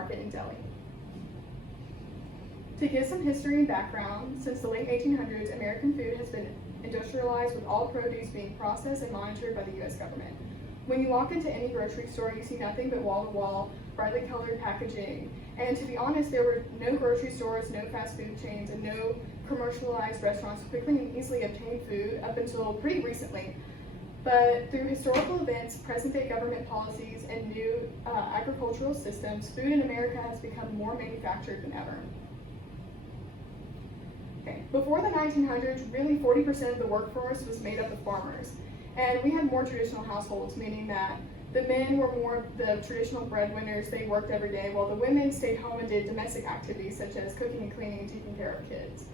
market in Delhi. To give some history and background, since the late 1800s, American food has been industrialized with all produce being processed and monitored by the U.S. government. When you walk into any grocery store, you see nothing but wall-to-wall, brightly colored packaging. And to be honest, there were no grocery stores, no fast food chains, and no commercialized restaurants quickly and easily obtain food up until pretty recently. But through historical events, present-day government policies, and new agricultural systems, food in America has become more manufactured than ever. Okay. Before the 1900s, really 40% of the workforce was made up of farmers. And we had more traditional households, meaning that the men were more the traditional breadwinners. They worked every day, while the women stayed home and did domestic activities such as cooking and cleaning and taking care of kids.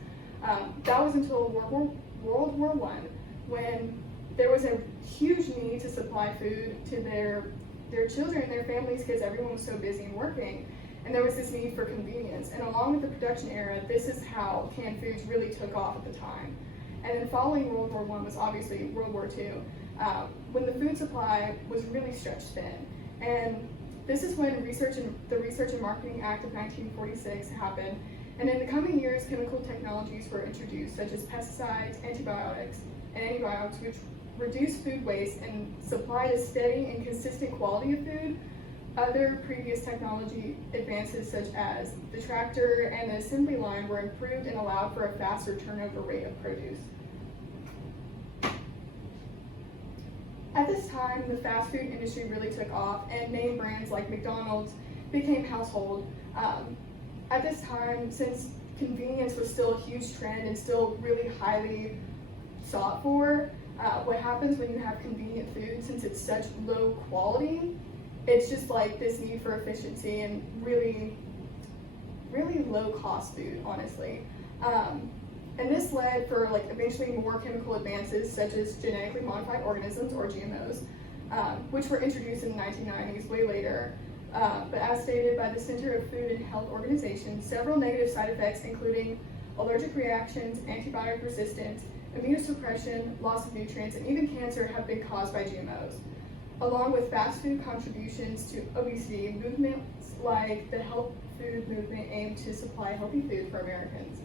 That was until World War I, when there was a huge need to supply food to their children, their families, because everyone was so busy and working. And there was this need for convenience. And along with the production era, this is how canned foods really took off at the time. And then following World War I was obviously World War II, when the food supply was really stretched thin. And this is when the Research and Marketing Act of 1946 happened. And in the coming years, chemical technologies were introduced, such as pesticides, antibiotics, which reduced food waste and supplied a steady and consistent quality of food. Other previous technology advances, such as the tractor and the assembly line, were improved and allowed for a faster turnover rate of produce. At this time, the fast food industry really took off, and name brands like McDonald's became household. At this time, since convenience was still a huge trend and still really highly sought for, what happens when you have convenient food, since it's such low quality, it's just like this need for efficiency and really, really low cost food, honestly. And this led for eventually more chemical advances, such as genetically modified organisms, or GMOs, which were introduced in the 1990s, way later. But as stated by the Center of Food and Health Organization, several negative side effects, including allergic reactions, antibiotic resistance, immunosuppression, loss of nutrients, and even cancer, have been caused by GMOs. Along with fast food contributions to obesity, movements like the health food movement aim to supply healthy food for Americans.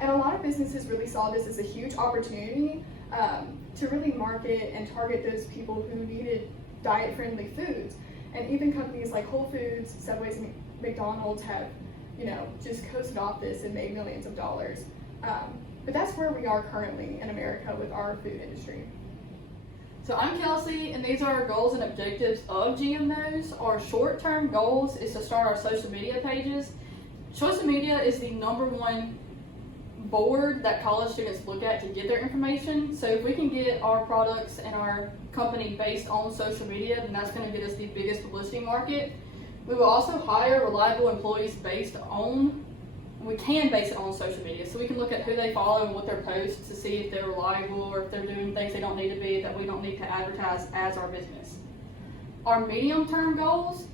And a lot of businesses really saw this as a huge opportunity to really market and target those people who needed diet-friendly foods. And even companies like Whole Foods, Subway, and McDonald's have, just coasted off this and made millions of dollars. But that's where we are currently in America with our food industry. So I'm Kelsey, and these are our goals and objectives of GMnOs. Our short-term goals is to start our social media pages. Social media is the #1 board that college students look at to get their information. So if we can get our products and our company based on social media, then that's going to get us the biggest publicity market. We will also hire reliable employees we can base it on social media. So we can look at who they follow and what their posts to see if they're reliable or if they're doing things they don't need to be, that we don't need to advertise as our business. Our medium-term goals,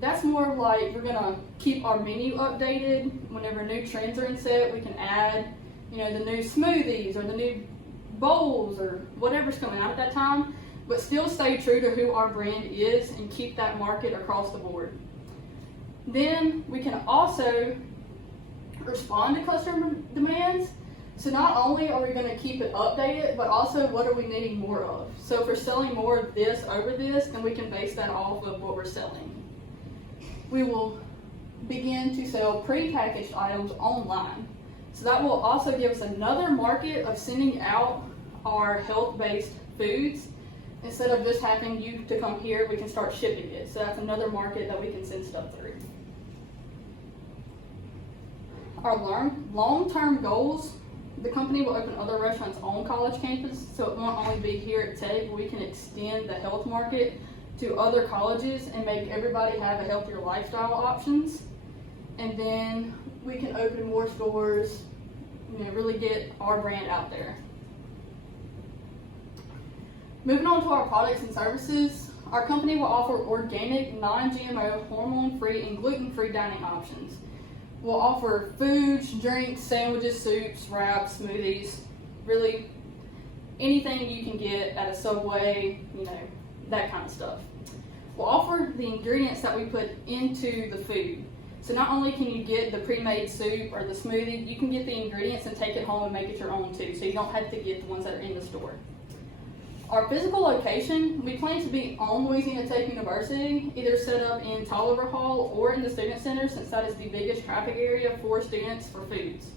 that's more of like we're gonna keep our menu updated. Whenever new trends are in set, we can add, the new smoothies or the new bowls or whatever's coming out at that time, but still stay true to who our brand is and keep that market across the board. Then we can also respond to customer demands. So not only are we going to keep it updated, but also what are we needing more of? So if we're selling more of this over this, then we can base that off of what we're selling. We will begin to sell pre-packaged items online. So that will also give us another market of sending out our health-based foods. Instead of just having you to come here, we can start shipping it. So that's another market that we can send stuff through. Our long-term goals, the company will open other restaurants on college campus, so it won't only be here at Tech, but we can extend the health market to other colleges and make everybody have a healthier lifestyle options. And then we can open more stores, really get our brand out there. Moving on to our products and services, our company will offer organic, non-GMO, hormone-free, and gluten-free dining options. We'll offer foods, drinks, sandwiches, soups, wraps, smoothies, really anything you can get at a Subway, that kind of stuff. will offer the ingredients that we put into the food. So not only can you get the pre-made soup or the smoothie, you can get the ingredients and take it home and make it your own too. So you don't have to get the ones that are in the store. Our physical location, we plan to be on Louisiana Tech University, either set up in Tolliver Hall or in the Student Center, since that is the biggest traffic area for students for foods.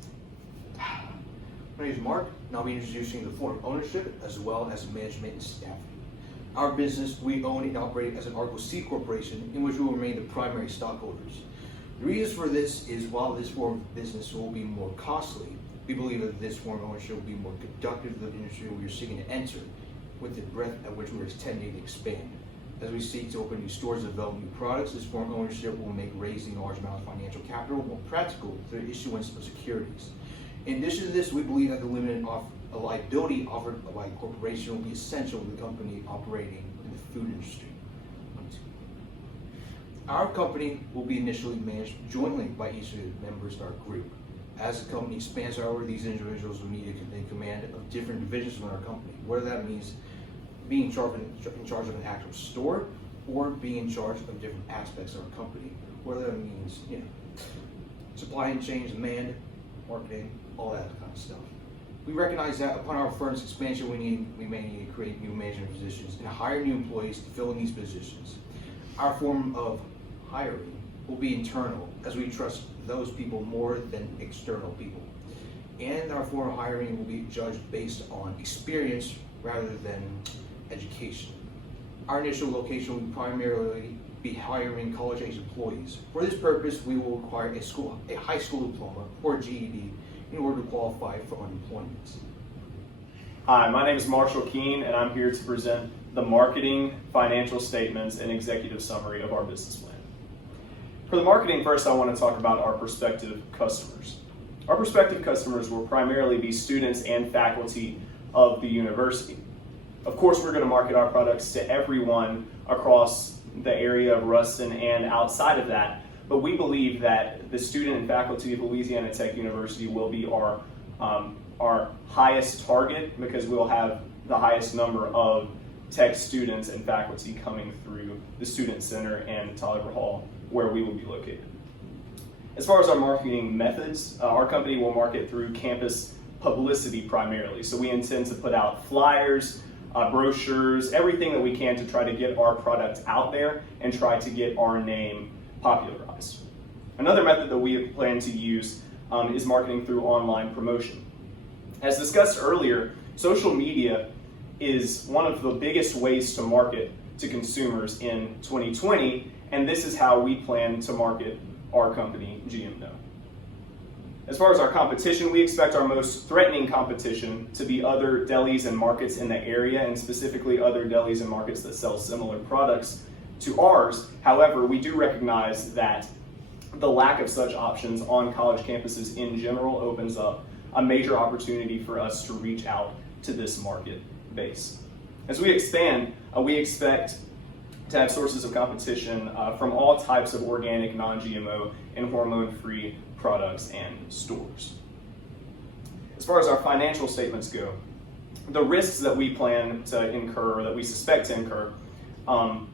My name is Mark, and I'll be introducing the form of ownership as well as management and staffing. Our business, we own and operate as an Article C corporation in which we will remain the primary stockholders. The reason for this is while this form of business will be more costly, we believe that this form of ownership will be more conducive to the industry we are seeking to enter, with the breadth at which we are intending to expand. As we seek to open new stores and develop new products, this form of ownership will make raising large amounts of financial capital more practical through the issuance of securities. In addition to this, we believe that the limited liability offered by a corporation will be essential to the company operating in the food industry. Our company will be initially managed jointly by each of the members of our group. As the company expands, however, these individuals will need to take command of different divisions within our company, whether that means being in charge of an actual store or being in charge of different aspects of our company, whether that means, supply and chain, demand, marketing, all that kind of stuff. We recognize that upon our firm's expansion, we may need to create new management positions and hire new employees to fill in these positions. Our form of hiring will be internal, as we trust those people more than external people. And our form of hiring will be judged based on experience rather than education. Our initial location will primarily be hiring college-age employees. For this purpose, we will require a high school diploma or GED in order to qualify for unemployment. Hi, my name is Marshall Keene, and I'm here to present the marketing, financial statements, and executive summary of our business plan. For the marketing, first I want to talk about our prospective customers. Our prospective customers will primarily be students and faculty of the university. Of course, we're going to market our products to everyone across the area of Ruston and outside of that, but we believe that the student and faculty of Louisiana Tech University will be our highest target, because we'll have the highest number of tech students and faculty coming through the Student Center and Tolliver Hall, where we will be located. As far as our marketing methods, our company will market through campus publicity primarily. So we intend to put out flyers, brochures, everything that we can to try to get our product out there and try to get our name popularized. Another method that we plan to use is marketing through online promotion. As discussed earlier, social media is one of the biggest ways to market to consumers in 2020, and this is how we plan to market our company, GMnO. As far as our competition, we expect our most threatening competition to be other delis and markets in the area, and specifically other delis and markets that sell similar products to ours. However, we do recognize that the lack of such options on college campuses in general opens up a major opportunity for us to reach out to this market base. As we expand, we expect to have sources of competition from all types of organic, non-GMO, and hormone-free products and stores. As far as our financial statements go, the risks that we plan to incur, or that we suspect to incur, are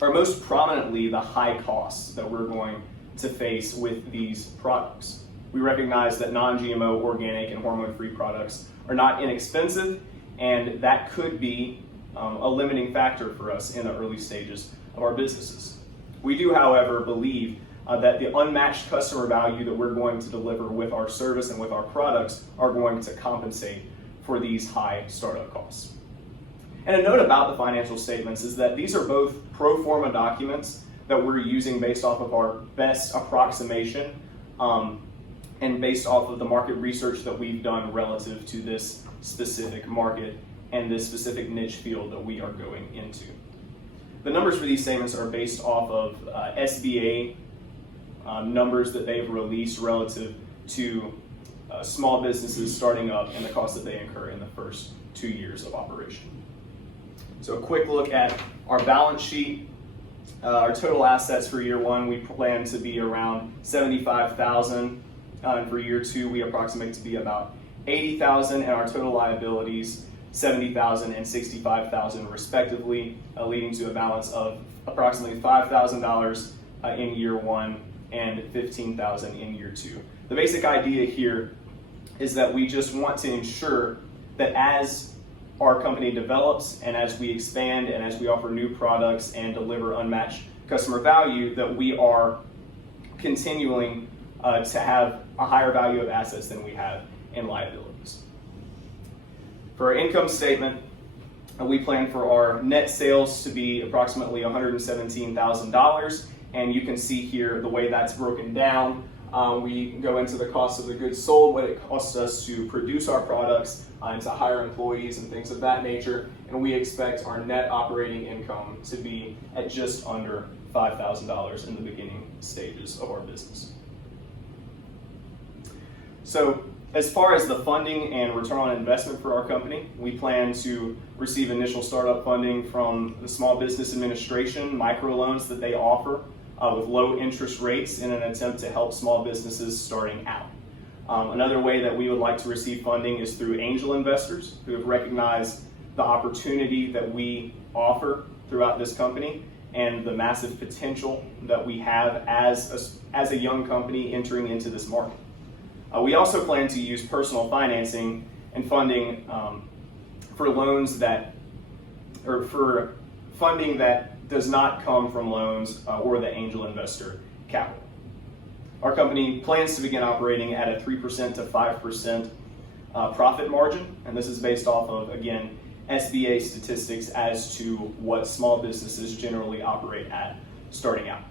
most prominently the high costs that we're going to face with these products. We recognize that non-GMO, organic, and hormone-free products are not inexpensive, and that could be a limiting factor for us in the early stages of our businesses. We do, however, believe that the unmatched customer value that we're going to deliver with our service and with our products are going to compensate for these high startup costs. And a note about the financial statements is that these are both pro forma documents that we're using based off of our best approximation and based off of the market research that we've done relative to this specific market and this specific niche field that we are going into. The numbers for these statements are based off of SBA numbers that they've released relative to small businesses starting up and the costs that they incur in the first 2 years of operation. So a quick look at our balance sheet. Our total assets for year one, we plan to be around $75,000. And for year two, we approximate to be about $80,000, and our total liabilities $70,000 and $65,000 respectively, leading to a balance of approximately $5,000 in year one and $15,000 in year two. The basic idea here is that we just want to ensure that as our company develops and as we expand and as we offer new products and deliver unmatched customer value, that we are continuing to have a higher value of assets than we have in liabilities. For our income statement, we plan for our net sales to be approximately $117,000, and you can see here the way that's broken down. We go into the cost of the goods sold, what it costs us to produce our products, and to hire employees and things of that nature, and we expect our net operating income to be at just under $5,000 in the beginning stages of our business. So as far as the funding and return on investment for our company, we plan to receive initial startup funding from the Small Business Administration, microloans that they offer with low interest rates in an attempt to help small businesses starting out. Another way that we would like to receive funding is through angel investors who have recognized the opportunity that we offer throughout this company and the massive potential that we have as a young company entering into this market. We also plan to use personal financing and funding for loans for funding that does not come from loans or the angel investor capital. Our company plans to begin operating at a 3% to 5% profit margin, and this is based off of, again, SBA statistics as to what small businesses generally operate at starting out.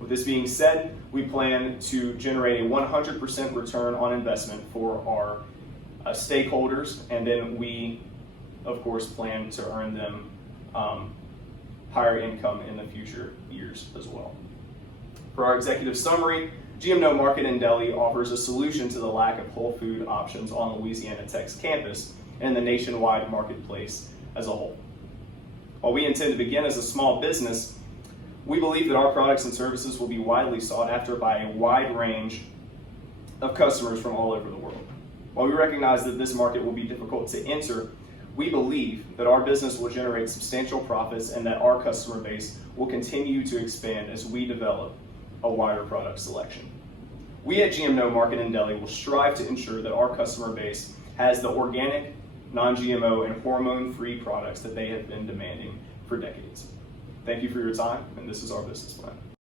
With this being said, we plan to generate a 100% return on investment for our stakeholders, and then we, of course, plan to earn them higher income in the future years as well. For our executive summary, GMnO Market in Deli offers a solution to the lack of whole food options on Louisiana Tech's campus and the nationwide marketplace as a whole. While we intend to begin as a small business, we believe that our products and services will be widely sought after by a wide range of customers from all over the world. While we recognize that this market will be difficult to enter, we believe that our business will generate substantial profits and that our customer base will continue to expand as we develop a wider product selection. We at GMnO Market in Deli will strive to ensure that our customer base has the organic, non-GMO, and hormone-free products that they have been demanding for decades. Thank you for your time, and this is our business plan.